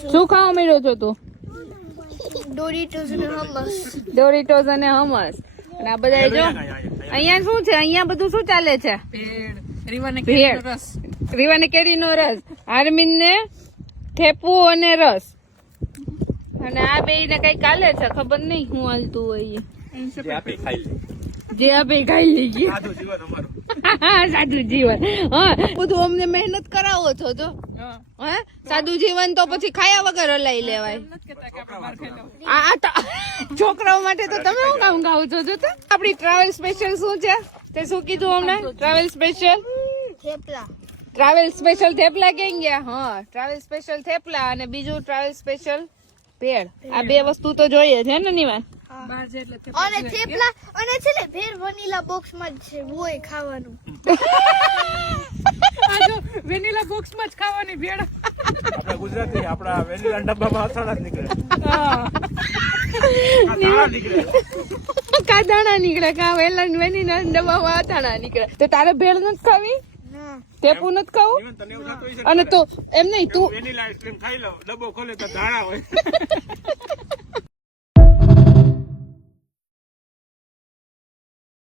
શું ખાવા મળ્યો છો તું? ડોરિટોસ અને હમસ. ડોરિટોસ અને હમસ. અને આ બધા જો અહીંયા શું છે? અહીંયા બધું શું ચાલે છે? રીવાને કેરીનો રસ, આર્મીન ને થેપુ અને રસ. અને આ બે ને કઈ ચાલે છે ખબર નહીં શું હાલતું હોય. જે આપે ખાઈ લઈએ. સાદું જીવન. હા, બધું અમને મહેનત કરાવો છો તો. હા, સાદું જીવન તો પછી ખાયા વગર હલાઈ લેવાય. આ તો છોકરાઓ માટે તો તમે શું કામ ખાવ છો? જો તો આપડી ટ્રાવેલ સ્પેશિયલ શું છે તે શું કીધું હમણાં? Travel special thepla. Travel special thepla કેમ ગયા? હા, ટ્રાવેલ સ્પેશિયલ થેપલા અને બીજું ટ્રાવેલ સ્પેશિયલ ભેળ. આ બે વસ્તુ તો જોઈએ છે ને નિવાન? અને થેપલા અને છે ને ભેર વનીલા બોક્સ માં જ છે, બોય ખાવાનું. આ જો વેનીલા બોક્સ માં જ ખાવાની ભેળ. આપણા ગુજરાતી આપણા વેનીલા ડબ્બામાં અથાણા જ નીકળે. કા દાણા નીકળે, કા વેનીલા ડબ્બામાં અથાણા નીકળે. તો તારે ભેળ નથી ખાવી? ટેપુ નથી ખાવું? જીવન તને એવું થતું હશે અને તો એમ નહીં તું વેનીલા આઈસ્ક્રીમ ખાઈ લો, ડબ્બો ખોલે તો દાણા હોય.